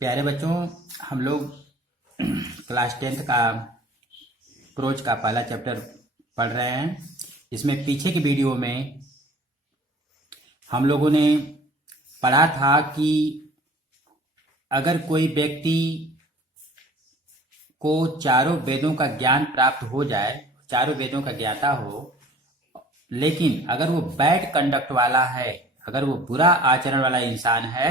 प्यारे बच्चों, हम लोग क्लास 10th का प्रोज का पहला चैप्टर पढ़ रहे हैं। इसमें पीछे की वीडियो में हम लोगों ने पढ़ा था कि अगर कोई व्यक्ति को चारों वेदों का ज्ञान प्राप्त हो जाए, चारों वेदों का ज्ञाता हो, लेकिन अगर वो बैड कंडक्ट वाला है, अगर वो बुरा आचरण वाला इंसान है,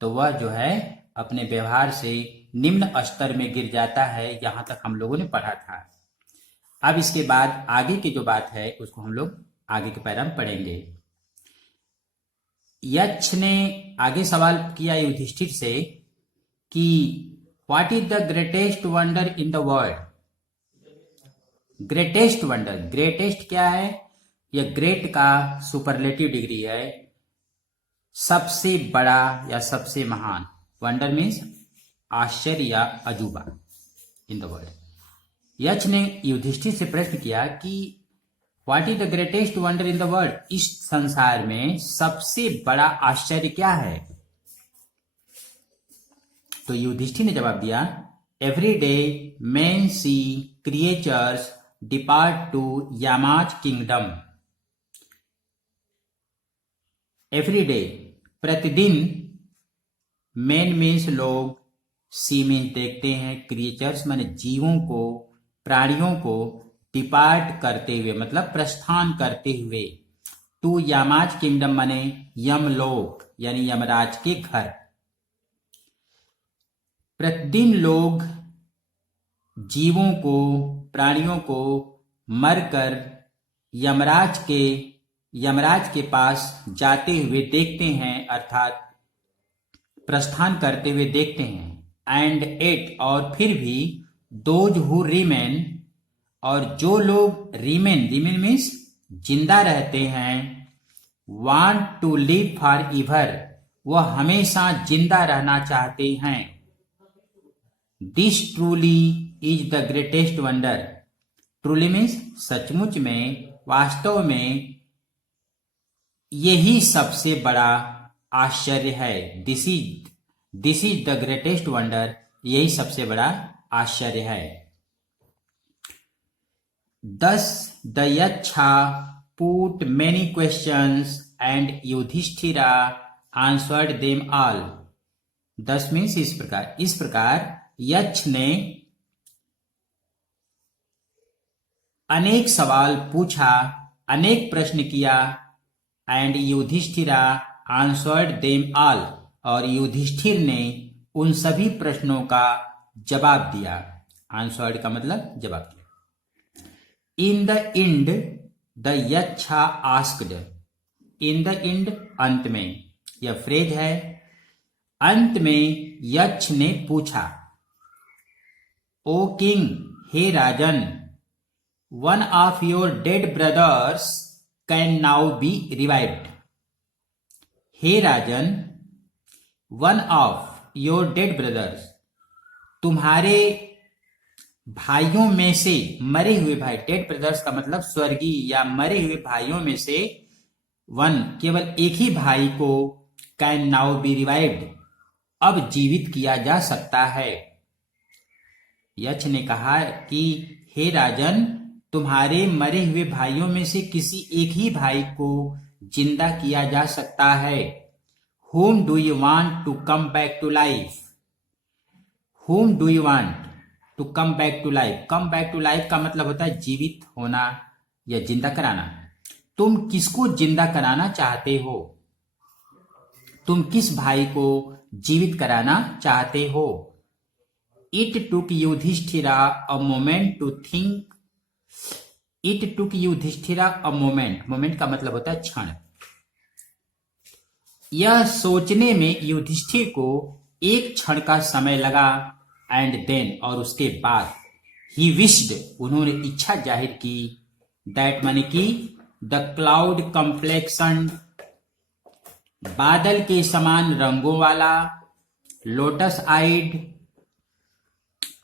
तो वह जो है अपने व्यवहार से निम्न स्तर में गिर जाता है। यहां तक हम लोगों ने पढ़ा था। अब इसके बाद आगे की जो बात है उसको हम लोग आगे के पैरा में पढ़ेंगे। यक्ष ने आगे सवाल किया युधिष्ठिर से कि what is the greatest wonder in the world. Greatest wonder, greatest क्या है? यह ग्रेट का सुपरलेटिव डिग्री है, सबसे बड़ा या सबसे महान। वंडर मीन्स आश्चर्य या अजूबा इन द वर्ल्ड। यक्ष ने युधिष्ठिर से प्रश्न किया कि what is the greatest wonder in the world, इस संसार में सबसे बड़ा आश्चर्य क्या है? तो युधिष्ठिर ने जवाब दिया, every day men see creatures depart to Yama's kingdom। Every day, प्रतिदिन, मेन मीन्स लोग, सी मीन्स देखते हैं, क्रिएचर्स माने जीवों को, प्राणियों को, डिपार्ट करते हुए मतलब प्रस्थान करते हुए, टू यामाज किंगडम माने यमलोक यानी यमराज के घर। प्रतिदिन लोग जीवों को, प्राणियों को मरकर यमराज के पास जाते हुए देखते हैं, अर्थात प्रस्थान करते हुए देखते हैं। एंड एट, और फिर भी, दोज हु रिमेन, और जो लोग रिमेन मीन्स जिंदा रहते हैं, want to live forever, वह हमेशा जिंदा रहना चाहते हैं। This truly is the greatest wonder. Truly means सचमुच में, वास्तव में, यही सबसे बड़ा आश्चर्य है। This is the greatest wonder, यही सबसे बड़ा आश्चर्य है। Thus the Yaksha put many questions and Yudhishthira answered them all। Thus means इस प्रकार यक्ष ने अनेक सवाल पूछा, अनेक प्रश्न किया, and Yudhishthira answered them all, और युधिष्ठिर ने उन सभी प्रश्नों का जवाब दिया। आंसर्ड का मतलब जवाब दिया। In the end the यक्षा asked. In the end अंत में, यह फ्रेज है। अंत में यक्ष ने पूछा, ओ किंग, हे Rajan, one of your dead brothers can now be revived. हे Rajan, one of your dead brothers, तुम्हारे भाइयों में से, मरे हुए भाई, डेड ब्रदर्स का मतलब स्वर्गीय या मरे हुए भाइयों में से, वन, केवल एक ही भाई को, कैन नाउ बी रिवाइव्ड, अब जीवित किया जा सकता है। यक्ष ने कहा कि हे राजन, तुम्हारे मरे हुए भाइयों में से किसी एक ही भाई को जिंदा किया जा सकता है। Whom do you want to come back to life? Whom do you want to come back to life? Come back to life का मतलब होता है जीवित होना या जिंदा कराना। तुम किसको जिंदा कराना चाहते हो? तुम किस भाई को जीवित कराना चाहते हो? It took Yudhishthira a moment to think। It took Yudhishthira a moment। moment का मतलब होता है क्षण। यह सोचने में युधिष्ठिर को एक क्षण का समय लगा। एंड देन, और उसके बाद, ही विश्ड, उन्होंने इच्छा जाहिर की, दैट माने कि द क्लाउड कम्प्लेक्शन, बादल के समान रंगों वाला, लोटस आइड,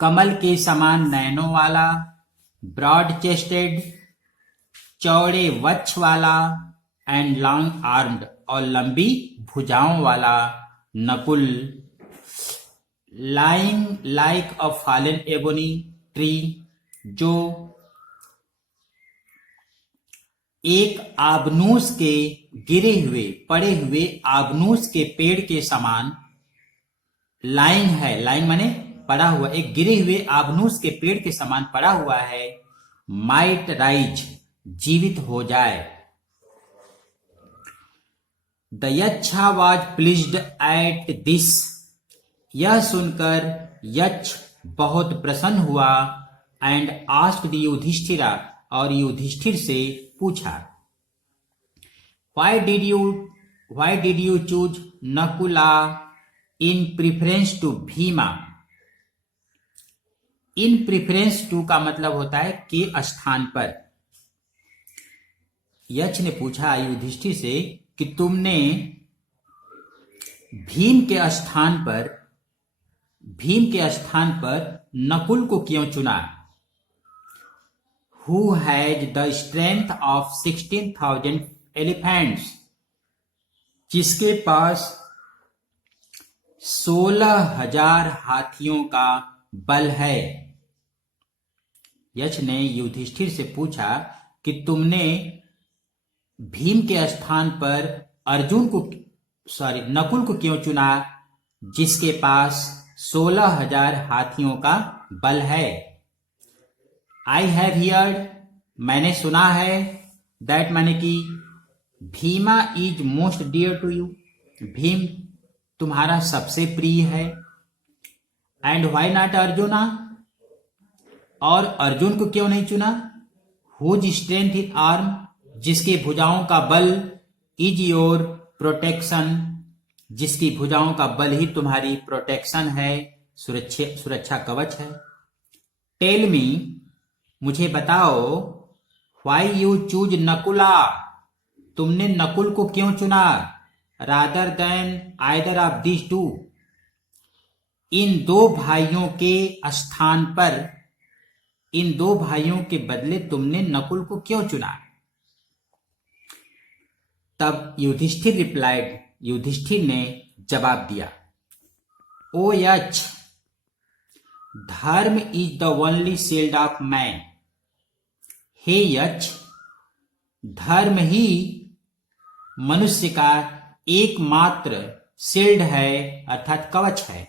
कमल के समान नयनों वाला, ब्रॉड चेस्टेड, चौड़े वक्ष वाला, एंड लॉन्ग आर्म्ड, और लंबी भुजाओं वाला, Nakul, lying like a fallen ebony tree, जो एक आबनूस के गिरे हुए पड़े हुए आबनूस के पेड़ के समान लाइंग है। लाइंग माने पड़ा हुआ, एक गिरे हुए आबनूस के पेड़ के समान पड़ा हुआ है। माइट राइज, जीवित हो जाए। The यक्षा was pleased at this, यह सुनकर यक्ष बहुत प्रसन्न हुआ। एंड आस्क्ड युधिष्ठिरा, और युधिष्ठिर से पूछा, Why did you choose Nakula in preference to Bhima? In preference to का मतलब होता है के स्थान पर। यक्ष ने पूछा युधिष्ठिर से कि तुमने भीम के स्थान पर नकुल को क्यों चुना? Who has the strength of 16,000 elephants? जिसके पास 16,000 हाथियों का बल है। यक्ष ने युधिष्ठिर से पूछा कि तुमने भीम के स्थान पर नकुल को क्यों चुना, जिसके पास 16,000 हाथियों का बल है। I have heard, मैंने सुना है, that माने कि Bhima is most dear to you, Bhim तुम्हारा सबसे प्रिय है। एंड व्हाई नॉट अर्जुना, और अर्जुन को क्यों नहीं चुना। हुज स्ट्रेंथ इन आर्म, जिसकी भुजाओं का बल, इज योर प्रोटेक्शन, जिसकी भुजाओं का बल ही तुम्हारी प्रोटेक्शन है, सुरक्षा कवच है। टेल मी, मुझे बताओ, व्हाई यू चूज नकुला, तुमने नकुल को क्यों चुना, rather than either of these two, इन दो भाइयों के स्थान पर, इन दो भाइयों के बदले तुमने नकुल को क्यों चुना। तब युधिष्ठिर रिप्लाइड, युधिष्ठिर ने जवाब दिया, O Yaksha, dharma is the only shield of man. हे यक्ष, धर्म ही मनुष्य का एकमात्र शील्ड है, अर्थात कवच है।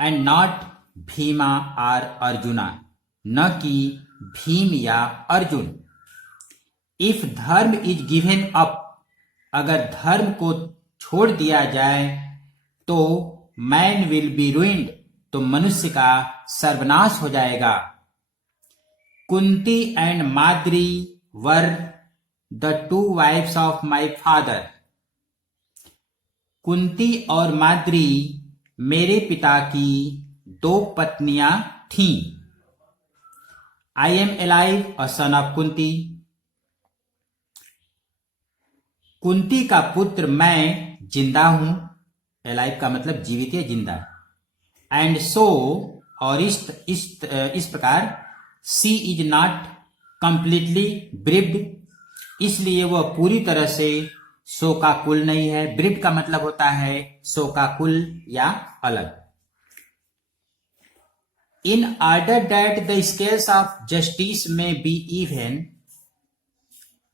एंड नॉट भीमा और अर्जुना, न कि भीम या अर्जुन। इफ धर्म इज गिवन अप, अगर धर्म को छोड़ दिया जाए तो मैन विल बी रूइंड, तो मनुष्य का सर्वनाश हो जाएगा। Kunti and Madri were the two wives of my father, Kunti और माद्री मेरे पिता की दो पत्नियां थीं। I am alive a son of Kunti, Kunti का पुत्र मैं जिंदा हूं, एलाइव का मतलब जीवित या जिंदा। एंड सो, और इस प्रकार, सी इज नॉट कंप्लीटली ब्रिब्ड, इसलिए वह पूरी तरह से शोकाकुल नहीं है। ब्रिब्ड का मतलब होता है शोकाकुल या अलग। In order that the scales of justice में be even,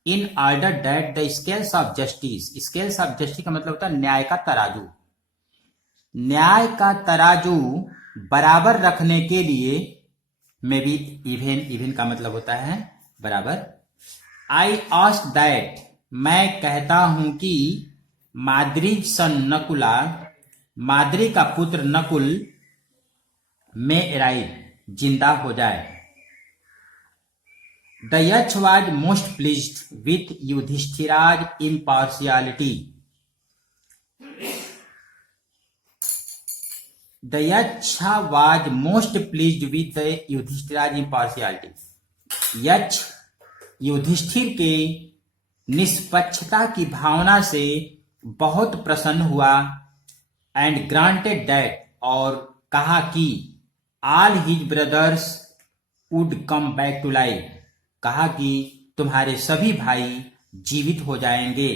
in order that the scales of justice, scales of justice का मतलब होता है न्याय का तराजू। न्याय का तराजू बराबर रखने के लिए में भी इवन, इवन का मतलब होता है बराबर। आई आस्क दैट, मैं कहता हूं कि माद्री सन नकुला, माद्री का पुत्र नकुल में एराइव, जिंदा हो जाए। The Yaksha was most pleased with Yudhishthira's impartiality, the Yaksha was most pleased with the Yudhishthira's impartiality, Yaksha Yudhishthir के निष्पक्षता की भावना से बहुत प्रसन्न हुआ। एंड ग्रांटेड दैट, और कहा कि all his brothers would come back to life, कहा कि तुम्हारे सभी भाई जीवित हो जाएंगे।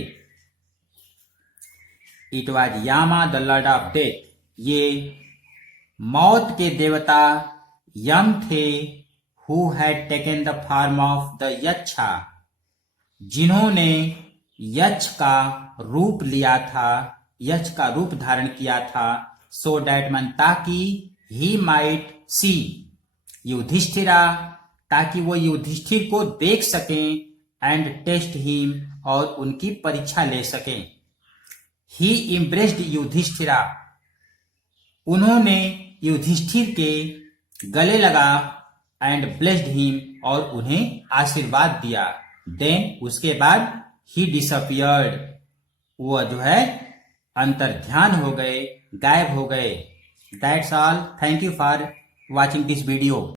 It was Yama the lord of death, ये मौत के देवता यम थे, who had taken the form of the Yaksha, जिन्होंने यक्ष का रूप लिया था, यक्ष का रूप धारण किया था, सो डैट मन ताकि ही माइट सी युधिष्ठिरा, ताकि वो युधिष्ठिर को देख सकें, एंड टेस्ट हिम, और उनकी परीक्षा ले सकें। ही इम्प्रेस्ड युधिष्ठिरा, उन्होंने युधिष्ठिर के गले लगा, एंड ब्लेस्ड हिम, और उन्हें आशीर्वाद दिया। देन उसके बाद ही डिसअपियर्ड, वो जो है अंतर्ध्यान हो गए, गायब हो गए। That's all. Thank you for watching this video.